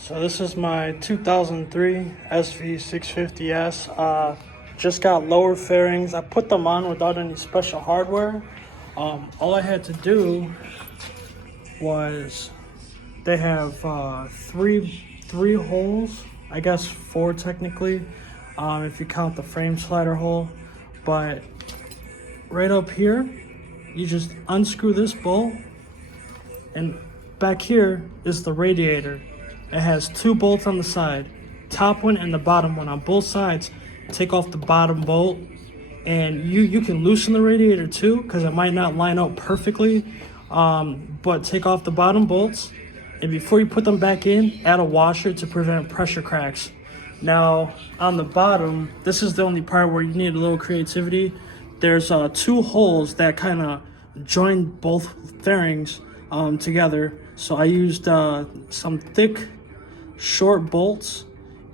So this is my 2003 SV650S. Just got lower fairings. I put them on without any special hardware. All I had to do was they have three holes. I guess four technically, if you count the frame slider hole. But right up here, you just unscrew this bolt, and back here is the radiator. It has two bolts on the side, top one and the bottom one on both sides. Take off the bottom bolt, and you can loosen the radiator too, because it might not line up perfectly. But take off the bottom bolts, and before you put them back in, add a washer to prevent pressure cracks. Now on the bottom, this is the only part where you need a little creativity. There's two holes that kind of join both fairings together. So I used some thick, short bolts,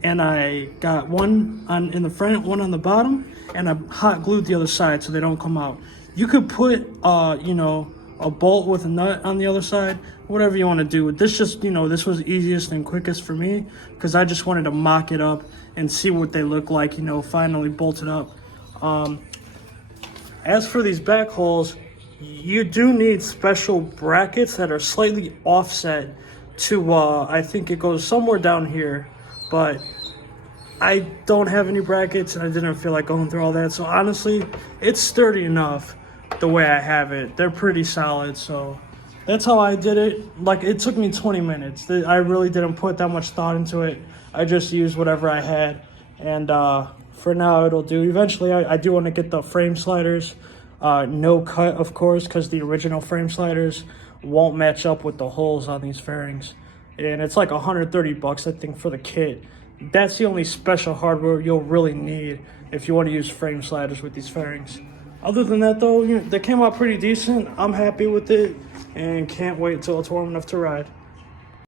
and I got one in the front, one on the bottom, and I hot glued the other side so they don't come out. You could put, a bolt with a nut on the other side, whatever you want to do. This just, this was easiest and quickest for me because I just wanted to mock it up and see what they look like, finally bolted up. As for these back holes, you do need special brackets that are slightly offset to, I think it goes somewhere down here, but I don't have any brackets and I didn't feel like going through all that. So honestly, it's sturdy enough the way I have it. They're pretty solid, so that's how I did it. Like, it took me 20 minutes. I really didn't put that much thought into it. I just used whatever I had, and for now it'll do. Eventually I do want to get the frame sliders, no cut of course, because the original frame sliders won't match up with the holes on these fairings, and it's like 130 bucks I think for the kit. That's the only special hardware you'll really need if you want to use frame sliders with these fairings. Other than that though, they came out pretty decent. I'm happy with it and can't wait until it's warm enough to ride.